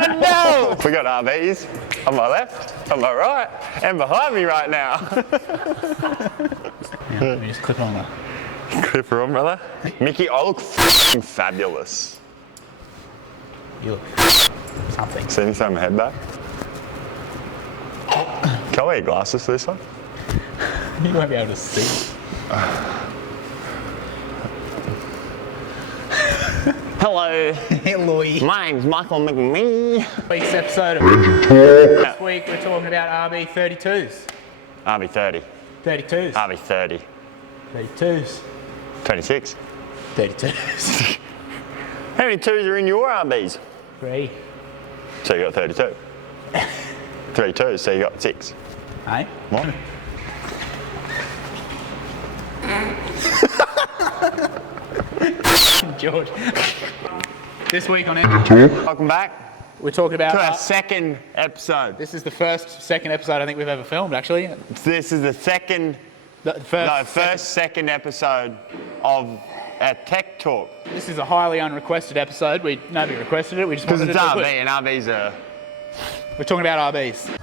and no! We got RBs on my left, on my right, and behind me right now. Yeah, let me just clip on that. Clip her on, brother. Mickey, I look f***ing fabulous. You look something. See me throw my head back? Can I wear your glasses for this one? You won't be able to see. Hello. Hello. My name's Michael McMee. Week's episode of this week we're talking about RB32s. RB30. 32s. RB30. 32s. 26. 32s. How many twos are in your RBs? 3. So you got 32. 3 twos, so you got 6. Hey? What? George. This week on Welcome back we're talking about to our second episode. This is the second episode I think we've ever filmed actually. This is the second episode of our tech talk. This is a highly unrequested episode. Nobody requested it. We just wanted to do Because it. it's RB and RBs are... We're talking about RBs.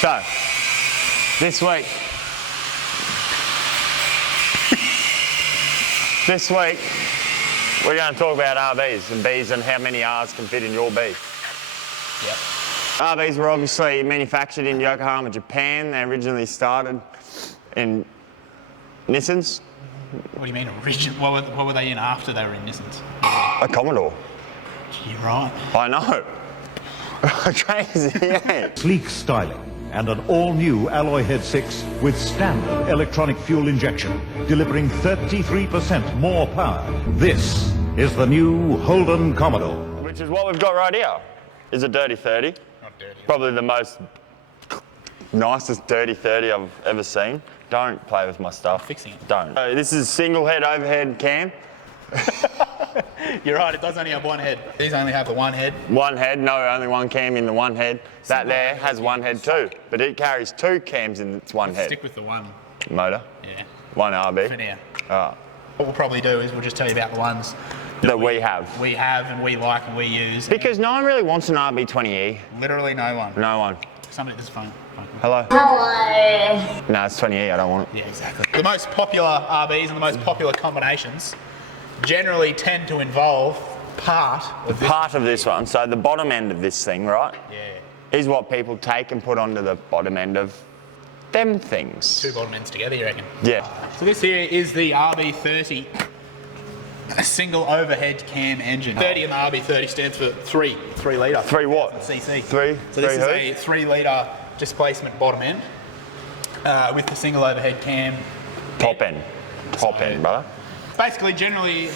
So, this week we're going to talk about RBs and Bs and how many Rs can fit in your B. Yep. RBs were obviously manufactured in Yokohama, Japan. They originally started in Nissans. What do you mean original? What were they in after they were in Nissans? A Commodore. You're right. I know. Crazy, yeah. Sleek styling and an all-new alloy head 6 with standard electronic fuel injection, delivering 33% more power. This is the new Holden Commodore. Which is what we've got right here. Is a dirty 30. Not dirty. Probably the most nicest dirty 30 I've ever seen. Don't play with my stuff. Fixing it. Don't. This is single head overhead cam. You're right, it does only have one head. These only have the one head. One head, no, only one cam in the one head. That there has one head too, but it carries 2 cams in its one head. Stick with the one. Motor. Yeah. One RB. For now. Alright. What we'll probably do is we'll just tell you about the ones That we have. we have and we like and we use. Because no one really wants an RB20E. Literally no one. No one. Somebody just phone. Hello? Hello. No, it's 20E, I don't want it. Yeah, exactly. The most popular RBs and the most popular combinations generally tend to involve part of this one. So the bottom end of this thing, right? Yeah. Is what people take and put onto the bottom end of them things. 2 bottom ends together, you reckon? Yeah. So this here is the RB30, a single overhead cam engine. 30 in the RB30 stands for 3 litre. 3 what? CC. 3? So this is a 3 litre displacement bottom end with the single overhead cam. Top end. Top end, brother. Basically, generally,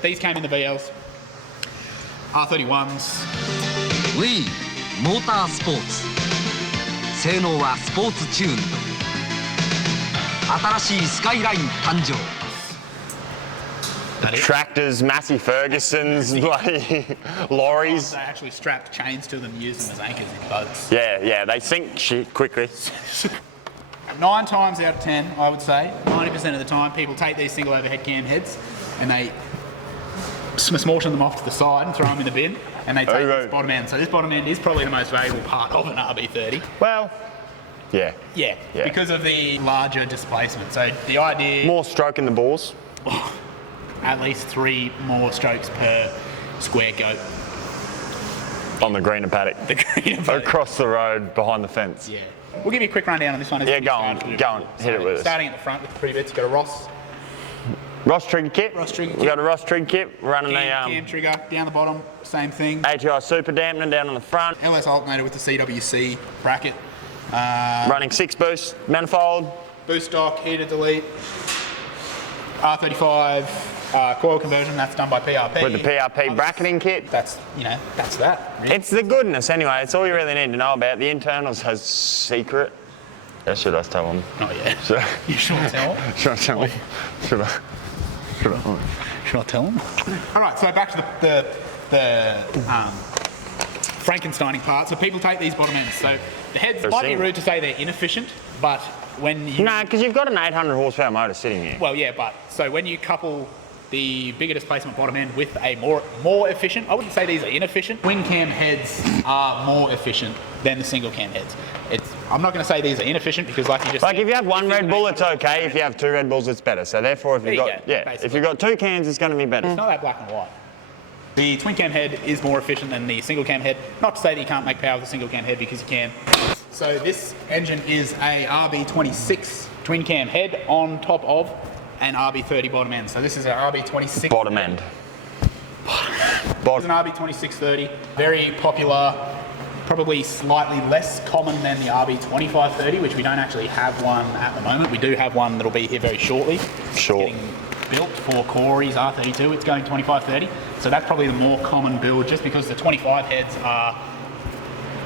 these came in the VLs, R31s. Wii モータースポーツ性能はスポーツチューン新しいスカイライン誕生 Tractors, Massey Fergusons, bloody lorries. They actually strapped chains to them and used them as anchors in boats. Yeah, they sink shit quickly. 9 times out of 10, I would say, 90% of the time, people take these single overhead cam heads and they smortion them off to the side and throw them in the bin, and they take this bottom end. So this bottom end is probably the most valuable part of an RB30. Well, yeah. Yeah, because of the larger displacement. So the idea... More stroke in the balls. At least 3 more strokes per square goat. On the greener paddock. The greener paddock. Across the road, behind the fence. Yeah. We'll give you a quick rundown on this one. Yeah, go on, hit it with us. Starting at the front with the pretty bits, you've got a Ross trigger kit. We've got a Ross trigger kit. We're running cam trigger, down the bottom, same thing. ATI super dampener down on the front. LS alternator with the CWC bracket. Running 6 boost manifold. Boost stock, heater delete. R35 coil conversion, that's done by PRP. With the PRP bracketing kit. That's that. Really. It's the goodness anyway. It's all you really need to know about. The internals has secret. Should I tell them? Not yet. You sure tell them? Should I tell them? Should I tell them? All right, so back to the Frankensteining parts. So people take these bottom ends. So the heads might be rude to say they're inefficient, but when you... No, because you've got an 800 horsepower motor sitting here. Well, yeah, but so when you couple the bigger displacement bottom end with a more efficient, I wouldn't say these are inefficient. Twin cam heads are more efficient than the single cam heads. I'm not going to say these are inefficient because, like you just like said, if you have one Red Bull, it's okay. If you have two Red Bulls, it's better. So therefore, if you've if you've got two cams, it's going to be better. It's not that black and white. The twin cam head is more efficient than the single cam head. Not to say that you can't make power with a single cam head, because you can. So this engine is a RB26 twin cam head on top of an RB30 bottom end. So this is an RB26 bottom end. It's an RB2630, very popular, probably slightly less common than the RB2530, which we don't actually have one at the moment. We do have one that'll be here very shortly. Sure. Getting built for Corey's R32, it's going 2530. So that's probably the more common build, just because the 25 heads are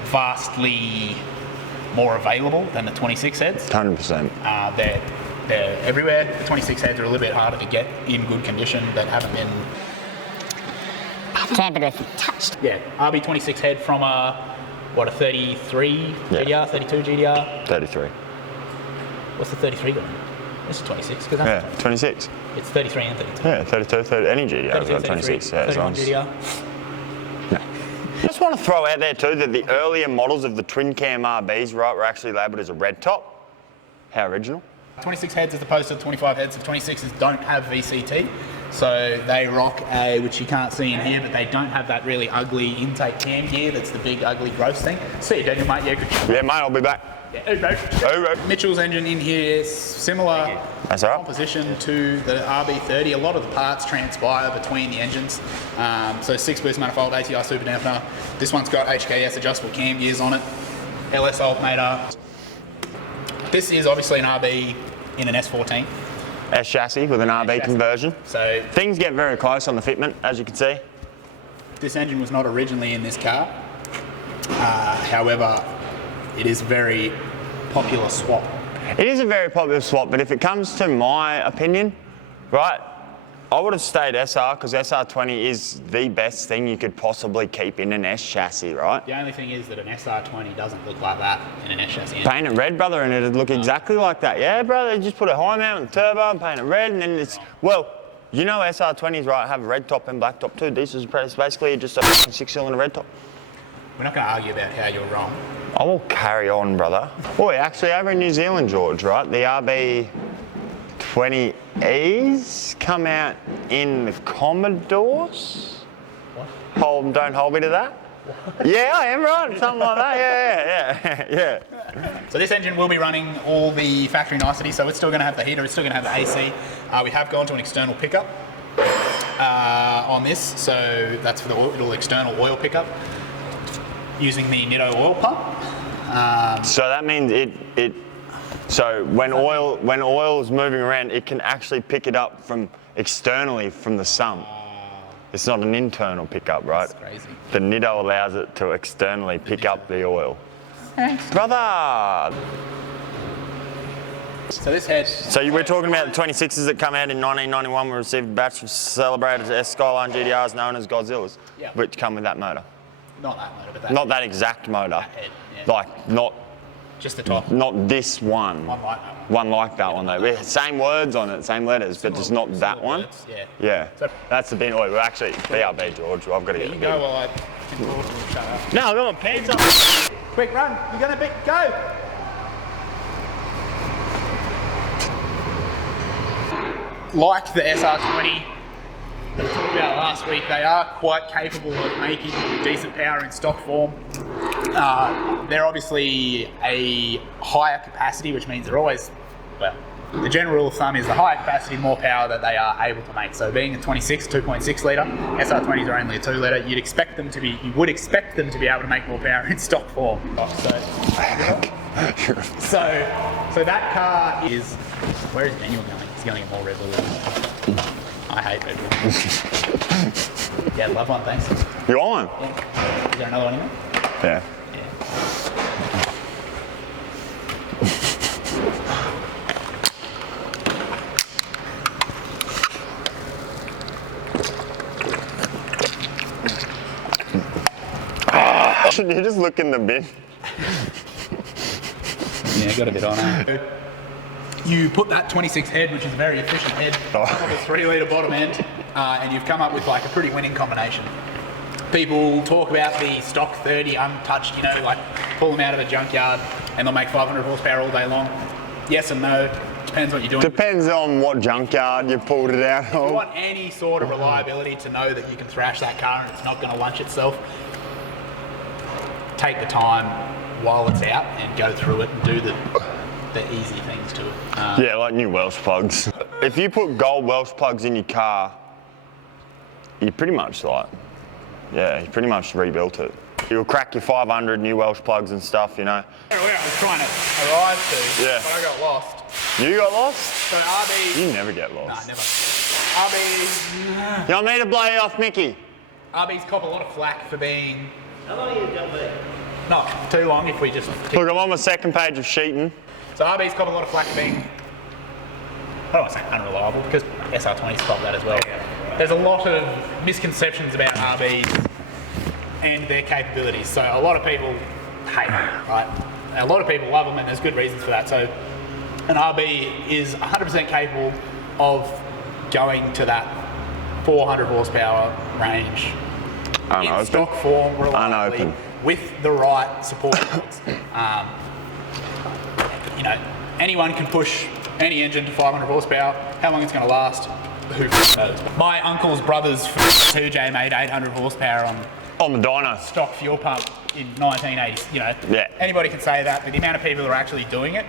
vastly more available than the 26 heads. 100%. They're everywhere. The 26 heads are a little bit harder to get in good condition, that haven't been tampered with, touched. Yeah, RB26 head from a 33 GDR, 32 GDR? 33. What's the 33 going? This is 26. Yeah, 26. It's 33 and 32. Yeah, 32, 30, any GDR is got 26. Yeah, 31 GDR. I just want to throw out there too that the earlier models of the twin cam RBs, right, were actually labelled as a red top. How original. 26 heads as opposed to 25 heads. The 26s don't have VCT, so they rock a, which you can't see in here, but they don't have that really ugly intake cam gear. That's the big ugly gross thing. See you, Daniel, mate. Yeah, good. Yeah, mate, I'll be back. Yeah, Mitchell's engine in here, similar composition to the RB30. A lot of the parts transpire between the engines. So 6-boost manifold, ATI super dampener. This one's got HKS adjustable cam gears on it, LS alternator. This is obviously an RB in an S14. S chassis with an RB conversion. So things get very close on the fitment, as you can see. This engine was not originally in this car. However, it is a very popular swap. It is a very popular swap, but if it comes to my opinion, right, I would have stayed SR, because SR20 is the best thing you could possibly keep in an S chassis, right? The only thing is that an SR20 doesn't look like that in an S chassis. Paint it red, brother, and it'd look exactly like that. Yeah, brother, you just put a high mount with a turbo and paint it red, and then it's, well, you know SR20s, right, have a red top and black top too. This is basically just a 6-cylinder red top. We're not going to argue about how you're wrong. I will carry on, brother. Boy, actually, over in New Zealand, George, right, the RB20Es come out in the Commodores. What? Don't hold me to that. What? Yeah, I am, right, something like that, yeah. So this engine will be running all the factory niceties, so it's still going to have the heater, it's still going to have the AC. We have gone to an external pickup on this, so that's for the little external oil pickup, using the Nitto oil pump. So that means so when oil is moving around, it can actually pick it up from externally from the sump. It's not an internal pickup, right? That's crazy. The Nitto allows it to externally pick up the oil. Thanks. Brother! So this head... So we're talking about the 26s that come out in 1991. We received a batch of celebrated S Skyline GDRs known as Godzillas, which come with that motor. Not that motor, but that Not that exact motor. That head, yeah. Like, not... Just the top. Not this one. One like that one. One like that one, though. Same words on it, same letters, but just not that one. Words, yeah. Yeah. So, that's the bin. We're actually BRB, George. I've got to get the you bin. go while I can talk and shut up. No, I've got my pants up. Quick, run. You're going to go. Like the SR20 that we talked about last week, they are quite capable of making decent power in stock form. They're obviously a higher capacity, which means they're always, well, the general rule of thumb is the higher capacity, the more power that they are able to make. So being a 26, 2.6 litre, SR20s are only a 2 litre, you would expect them to be able to make more power in stock form. So that car is, where is Daniel going? He's going to get more Red Bull. I hate Red Bull. Yeah, love one, thanks. You want one? Yeah. Is there another one in there? Yeah. Should you just look in the bin? Yeah, got a bit on it. You put that 26 head, which is a very efficient head, on a 3 litre bottom end, and you've come up with like a pretty winning combination. People talk about the stock 30 untouched, you know, like pull them out of the junkyard and they'll make 500 horsepower all day long. Yes and no, depends what you're doing. Depends on what junkyard you pulled it out If you of. want any sort of reliability to know that you can thrash that car and it's not going to lunch itself, take the time while it's out and go through it and do the easy things to it. Yeah, like new Welsh plugs. If you put gold Welsh plugs in your car, you pretty much like, yeah, you pretty much rebuilt it. You'll crack your 500 new Welsh plugs and stuff, you know. Where I was trying to arrive to, Yeah. but I got lost. You got lost? So RB... You never get Nah, lost. never. You want me to blow you off, Mickey? RB's cop a lot of flack for being... How long are you going to be? Not too long if we just... Look, I'm on my second page of sheeting. So RB's cop a lot of flack for being... I don't want to say unreliable, because SR20's cop that as well. There's a lot of misconceptions about RBs and their capabilities. So a lot of people hate them, right? A lot of people love them and there's good reasons for that. So an RB is 100% capable of going to that 400 horsepower range in stock form, reliably, with the right support modes. You know, anyone can push any engine to 500 horsepower. How long it's going to last, who knows? My uncle's brother's 2J made 800 horsepower On the dyno. stock fuel pump in 1980s. You know, Yeah. Anybody can say that, but the amount of people who are actually doing it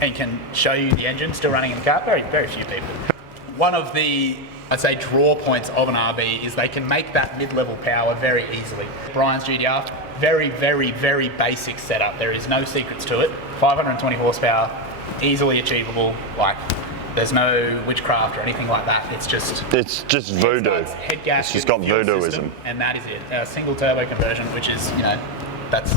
and can show you the engine still running in the car, very, very few people. One of the, I'd say, draw points of an RB is they can make that mid-level power very easily. Brian's GDR, very, very, very basic setup. There is no secrets to it. 520 horsepower, easily achievable. Like, there's no witchcraft or anything like that. It's just voodoo. Head gas. It's just got fuel voodooism. system, and that is it. A single turbo conversion, which is, you know, that's...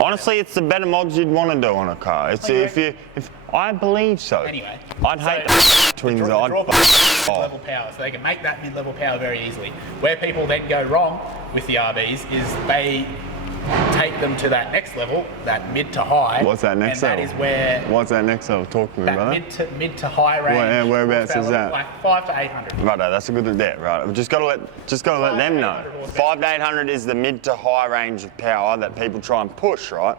Honestly, it's the better mods you'd want to do on a car. It's if I believe so. Anyway, I'd hate so twins. the draw mid-level power, so they can make that mid-level power very easily. Where people then go wrong with the RBs is they take them to that next level, that mid to high. What's that next level? And that is where What's that next level? Talk to me, that brother. mid to high range. Whereabouts is horsepower that? level, like 5 to 800. Righto, that's a good idea. Right, we've just got to let them know. 5 to 800 is the mid to high range of power that people try and push, right?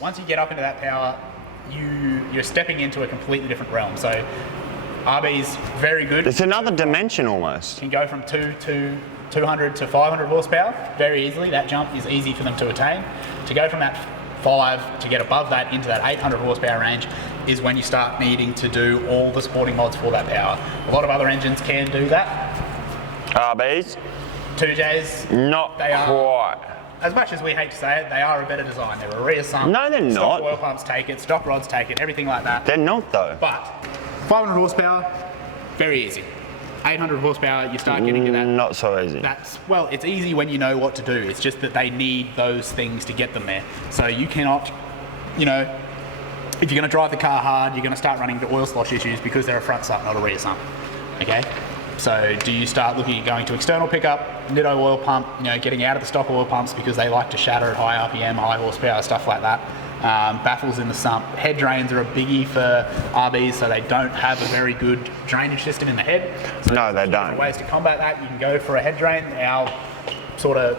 Once you get up into that power, you're stepping into a completely different realm. So RB's very good. It's another dimension almost. Can go from 200 to 500 horsepower very easily. That jump is easy for them to attain. To go from that 5 to get above that into that 800 horsepower range is when you start needing to do all the sporting mods for that power. A lot of other engines can do that. RBs? 2Js, Not They are- quite. as much as we hate to say it, they are a better design. They're a rear sump. No, they're Stock not. oil pumps take it, stock rods take it, everything like that. They're not though. But 500 horsepower, very easy. 800 horsepower, you start getting to that. Not so easy. Well, it's easy when you know what to do. It's just that they need those things to get them there. So you cannot, you know, if you're going to drive the car hard, you're going to start running into oil slosh issues because they're a front sump, not a rear sump. Okay? So do you start looking at going to external pickup, Nitto oil pump, you know, getting out of the stock oil pumps because they like to shatter at high RPM, high horsepower, stuff like that. Baffles in the sump. Head drains are a biggie for RBs, so they don't have a very good drainage system in the head. So No, they don't. ways to combat that, you can go for a head drain. Our sort of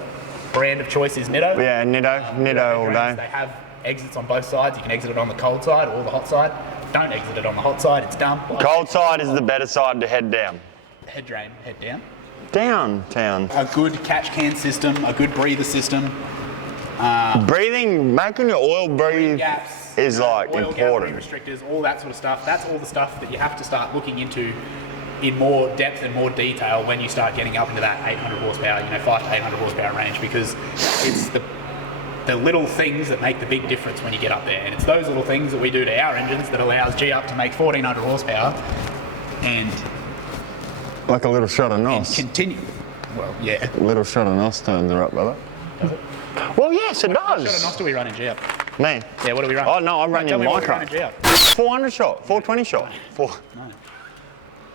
brand of choice is Nitto. Yeah, Nitto all Drains, day. they have exits on both sides. You can exit it on the cold side or the hot side. Don't exit it on the hot side, it's dumb. Cold side is the better side to head down. Head drain, head down. Downtown. A good catch can system, a good breather system. Breathing, making your oil breathe Gaps, is like oil gap important. restrictors, all that sort of stuff. That's all the stuff that you have to start looking into in more depth and more detail when you start getting up into that 800 horsepower, you know, 5 to 800 horsepower range, because it's the little things that make the big difference when you get up there. And it's those little things that we do to our engines that allows G up to make 1400 horsepower and Like a little shot of nos. continue. Well, yeah. Little shot of nos turns her up, brother. Does it? Well, yes, it What shot of does. nos do we run in G up? Me. Yeah, what do we run? Oh no, I'm running Tell me in what we micro. run in G up. 400 shot, 420 shot.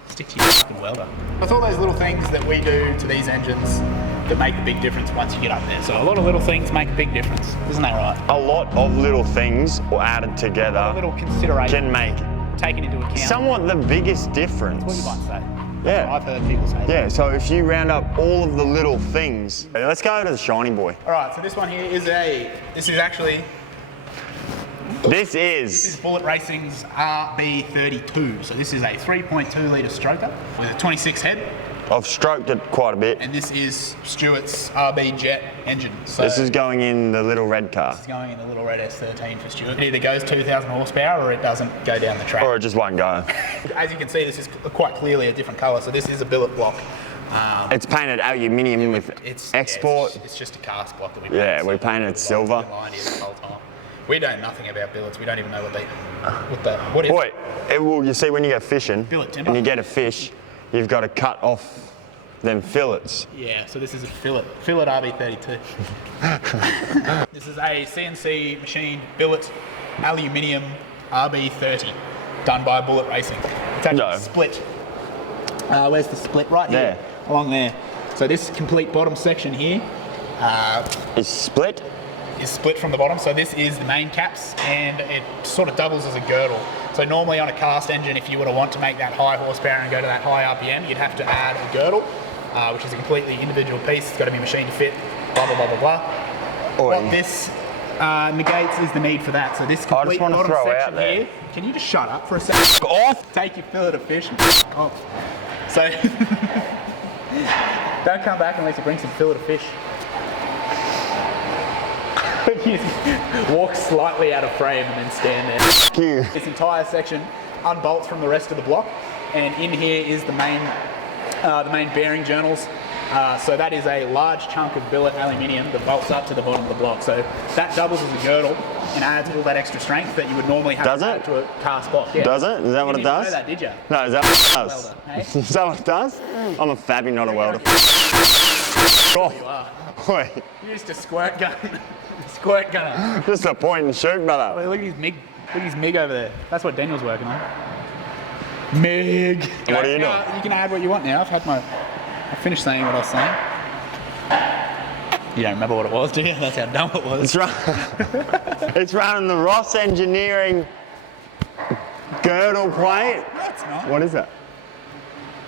Stick to your fucking welder. It's all those little things that we do to these engines that make a big difference once you get up there. So a lot of little things make a big difference, isn't that right? A lot of little things added A together little consideration can make taken into account. somewhat the biggest difference. What you might say. Yeah. I've heard people say. Yeah, so if you round up all of the little things, let's go to the shiny boy. All right, so this one here is this is This is Bullet Racing's RB32. So this is a 3.2 litre stroker with a 26 head. I've stroked it quite a bit. And this is Stewart's RB Jet engine. So This is going in the little red car. it's going in the little red S13 for Stewart. It either goes 2,000 horsepower or it doesn't go down the track. Or it just won't go. As you can see, this is quite clearly a different colour. So this is a billet block. It's painted aluminium with export. It's just a cast block that we Yeah, painted. we painted silver. The whole time. We know nothing about billets. We don't even know what is. Boy, well, you see when you go fishing Billet timber. and you get a fish, you've got to cut off them fillets. Yeah, so this is a fillet RB32. This is a CNC machined billet aluminium RB30 done by Bullet Racing. It's actually No. split. Where's the split? Right here, There. along there. So this complete bottom section here It's split. is split from the bottom. So this is the main caps and it sort of doubles as a girdle. So normally on a cast engine, if you were to want to make that high horsepower and go to that high RPM, you'd have to add a girdle, which is a completely individual piece. It's got to be machined to fit, blah, blah, blah, blah, blah. Oi. What this negates is the need for that. So this complete wanna bottom throw out section there. here, can you just shut up for a second? Off. Take your fillet of fish and off. So don't come back unless you bring some fillet of fish. You walk slightly out of frame and then stand there. You. This entire section unbolts from the rest of the block, and in here is the main bearing journals. So that is a large chunk of billet aluminium that bolts up to the bottom of the block. So that doubles as a girdle and adds all that extra strength that you would normally have Does to it? add to a cast block. Yeah. Does it? Is that what it You didn't does? know that, did you? No, is that what it does? Welder, hey? Is that what it does? I'm a fabbie, not a welder. You are. Oi, You used to squirt gun. Squirt gunner. just a point and shoot, brother. Wait, look at his MIG. Look at his MIG over there. That's what Daniel's working on. MIG. What are you doing? You can add what you want now. I finished saying what I was saying. You don't remember what it was, do you? That's how dumb it was. It's it's running the Ross Engineering girdle plate. No, it's not. What is that?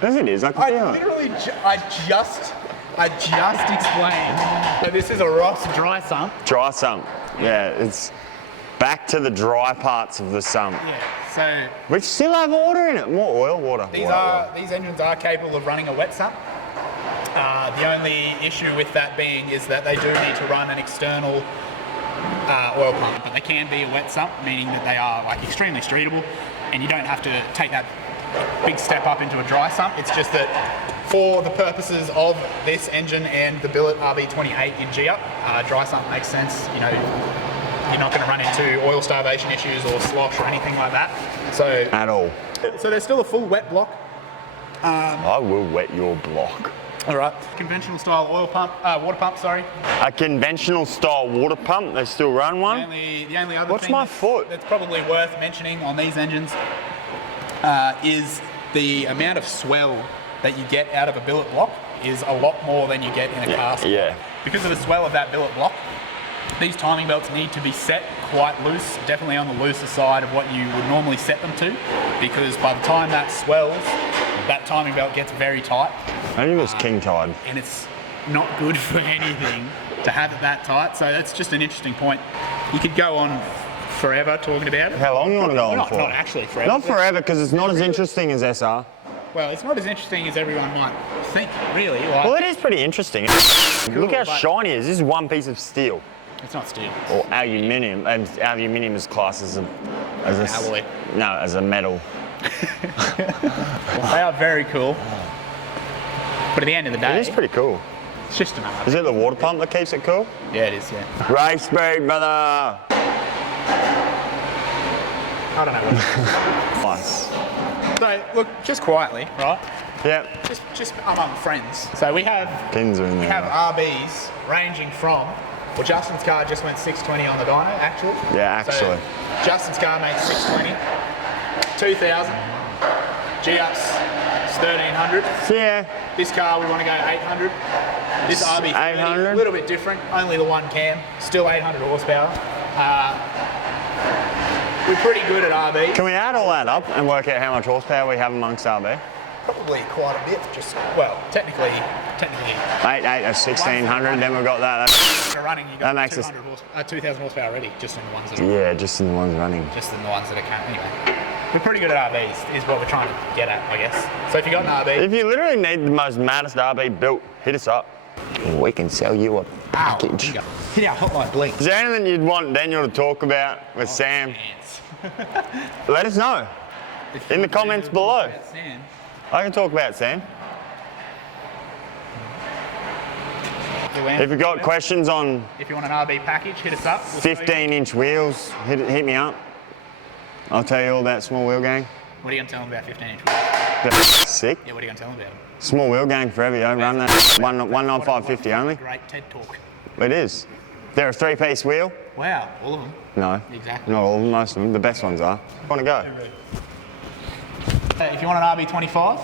Yes, it is. I can I feel it. literally, I just explained that this is a Ross dry sump. Dry sump. Yeah, it's back to the dry parts of the sump, Yeah. So which still have water in it. More oil, water. these engines are capable of running a wet sump. The only issue with that being is that they do need to run an external oil pump, but they can be a wet sump, meaning that they are like extremely streetable, and you don't have to take that big step up into a dry sump. It's just that for the purposes of this engine and the Billet RB28 in G-Up, dry sump makes sense. You know, you're not going to run into oil starvation issues or slosh or anything like that. So At all. there's still a full wet block. I will wet your block. All right. Conventional style water pump, sorry. A conventional style water pump, they still run one? The only other What's thing my that's- foot? that's probably worth mentioning on these engines is the amount of swell that you get out of a billet block is a lot more than you get in a cast. Yeah. Because of the swell of that billet block, these timing belts need to be set quite loose, definitely on the looser side of what you would normally set them to, because by the time that swells, that timing belt gets very tight, I think it was king tide. and it's not good for anything to have it that tight. So that's just an interesting point. You could go on forever talking about it. How long you want to go on Not, for? not actually forever. Not forever, because it's not as interesting as SR. Well, it's not as interesting as everyone might think, really. Like, Well, it is pretty interesting. Look how but- shiny it is. This is one piece of steel. it's not steel. Or aluminium. And aluminium is classed as a Alloy. No, as a metal. They are very cool. But at the end of the It day, is pretty cool. it's just another. Is it the water pump that keeps it cool? Yeah, it is, yeah. Race speed, brother. I don't know. Nice. So, look, just quietly, right? Yeah. Just among friends. So we have Pins are in We there. have RBs ranging from, well, Justin's car just went 620 on the dyno, actually. Yeah, actually. So Justin's car made 620, 2000, G-Ups 1300. Yeah. This car we want to go 800. This RB30, 800? a little bit different, only the one cam, still 800 horsepower. We're pretty good at RB. Can we add all that up and work out how much horsepower we have amongst RB? Probably quite a bit, just, well, technically. 1600, then we've got that. Running, you got 2,000 horsepower already, just in the ones that are Yeah, just in the ones running. Just in the ones that are anyway. We're pretty good at RBs, is what we're trying to get at, I guess. So if you got an RB... If you literally need the most maddest RB built, hit us up. We can sell you a package. Hit our hotline, blink. Is there anything you'd want Daniel to talk about with Sam? Let us know. In the comments below. I can talk about Sam. If you've got questions on... If you want an RB package, hit us up. 15-inch wheels, hit me up. I'll tell you all about small wheel gang. What are you going to tell them about 15-inch wheels? Sick. Yeah, what are you going to tell them about them? Small wheel gang forever, yo. Run that. 195.50 only. Great TED talk. It is. They're a 3-piece wheel. Wow, all of them? No. Exactly. Not all of them, most of them. The best ones are. Want to go? If you want an RB25?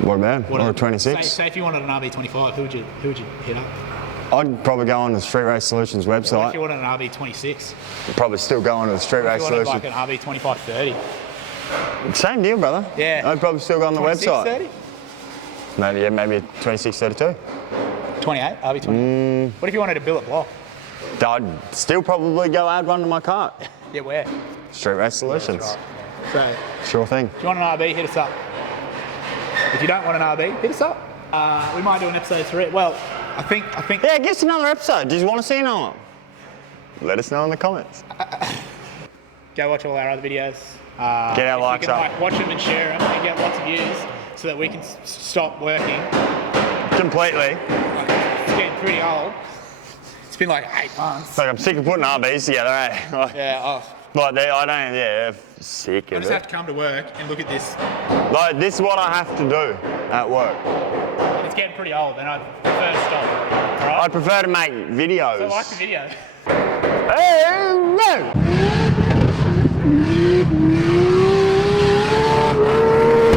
What about? Or a 26? Say if you wanted an RB25, who would you hit up? I'd probably go on the Street Race Solutions website. What if you wanted an RB26? I'd probably still go on to the Street Race Solutions. Solutions. Like an RB2530. Same deal, brother. Yeah. I'd probably still go on the website. 30? Maybe a 2632. 28, RB20. What if you wanted a billet block? I'd still probably go add one to my cart. Yeah, where? Street Race Solutions. Right. So, sure thing. if you want an RB, hit us up. If you don't want an RB, hit us up. We might do an episode 3. Well, I think. Yeah, give us another episode. Do you want to see another one? Let us know in the comments. Go watch all our other videos. Get our likes up. Watch them and share them and get lots of views so that we can stop working. Completely. It's getting pretty old. It's been like 8 months. Like I'm sick of putting RBs together, eh? Like, Yeah. Like I don't. Yeah, sick I of just it. have to come to work and look at this. Like this is what I have to do at work. And it's getting pretty old, and I prefer to stop. All right? I prefer to make videos. So like the video. Hey, no.